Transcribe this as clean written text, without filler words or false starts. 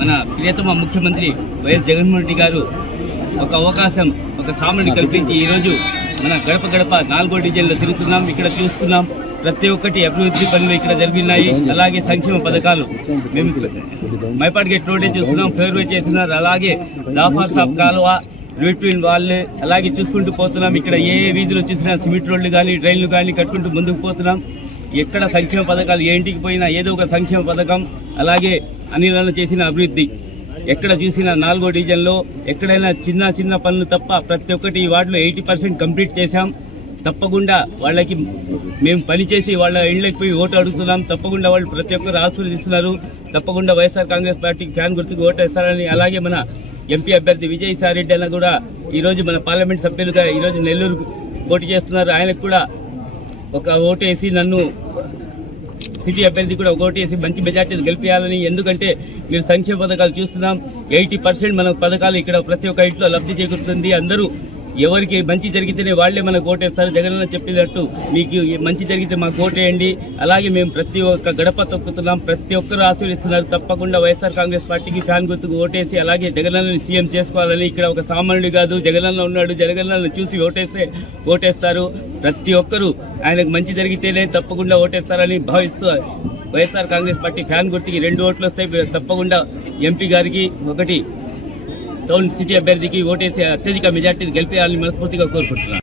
మన ప్రియతమ ముఖ్యమంత్రి వైఎస్ జగన్మోహన్ రెడ్డి గారు ఒక అవకాశం, ఒక సామాన్యుని కల్పించి ఈరోజు మన గడప గడప 4వ డివిజన్లో తిరుగుతున్నాం. ఇక్కడ చూస్తున్నాం ప్రతి ఒక్కటి అభివృద్ధి పనులు ఇక్కడ జరిగినాయి. అలాగే సంక్షేమ పథకాలు మేము మైపాడ్ గేట్ రోడ్డే చూస్తున్నాం, ఫేర్వే చేస్తున్నారు. అలాగే జాఫర్ సాబ్ కాలువ, బిట్వీన్ వాళ్ళు అలాగే చూసుకుంటూ పోతున్నాం. ఇక్కడ ఏ వీధిలో చూసినా సిమెంట్ రోడ్లు కానీ డ్రైన్లు కానీ కట్టుకుంటూ ముందుకు పోతున్నాం. ఎక్కడ సంక్షేమ పథకాలు ఏ ఇంటికి పోయినా ఏదో ఒక సంక్షేమ పథకం, అలాగే అనిలను చేసిన అభివృద్ధి ఎక్కడ చూసినా 4వ డివిజన్లో ఎక్కడైనా చిన్న చిన్న పనులు తప్ప ప్రతి ఒక్కటి ఈ వార్డులో 80% కంప్లీట్ చేశాం. తప్పకుండా వాళ్ళకి మేము పనిచేసి వాళ్ళ ఇళ్ళకి పోయి ఓటు అడుగుతున్నాం. తప్పకుండా వాళ్ళు ప్రతి ఒక్కరు ఆశీర్వదిస్తున్నారు. తప్పకుండా వైఎస్ఆర్ కాంగ్రెస్ పార్టీకి ఫ్యాన్ గుర్తుకు ఓటు వేస్తారని, అలాగే మన ఎంపీ అభ్యర్థి విజయసాయి రెడ్డి అన్న కూడా ఈరోజు మన పార్లమెంట్ సభ్యులుగా ఈరోజు నెల్లూరు పోటీ చేస్తున్నారు. ఆయనకు కూడా ఒక ఓటు వేసి నన్ను సిటీ అభ్యర్థి కూడా ఒక ఓటు వేసి మంచి మెజార్టీని గెలిపించాలని. ఎందుకంటే మీరు సంక్షేమ పథకాలు చూస్తున్నాం, 80% మన పథకాలు ఇక్కడ ప్రతి ఒక్క ఇంట్లో లబ్ధి చేకూరుతుంది. అందరూ ఎవరికి మంచి జరిగితేనే వాళ్లే మనకు ఓటేస్తారు. జగనన్న చెప్పినట్టు మీకు మంచి జరిగితే మాకు ఓటేయండి. అలాగే మేము ప్రతి ఒక్క గడప తొక్కుతున్నాం, ప్రతి ఒక్కరూ ఆశీర్వదిస్తున్నారు. తప్పకుండా వైఎస్ఆర్ కాంగ్రెస్ పార్టీకి ఫ్యాన్ గుర్తుకు ఓటేసి అలాగే జగనన్నని సీఎం చేసుకోవాలని. ఇక్కడ ఒక సామాన్యుడు కాదు, జగనన్న ఉన్నాడు, జగనన్నను చూసి ఓటేస్తారు. ప్రతి ఒక్కరూ ఆయనకు మంచి జరిగితేనే తప్పకుండా ఓటేస్తారని భావిస్తూ వైఎస్ఆర్ కాంగ్రెస్ పార్టీ ఫ్యాన్ గుర్తుకి 2 ఓట్లు వస్తాయి. తప్పకుండా ఎంపీ గారికి, ఒకటి టౌన్ సిటీ అభ్యర్థికి ఓటేసి అత్యధిక మెజార్టీని గెలిపేయాలని మనస్ఫూర్తిగా కోరుకుంటున్నాను.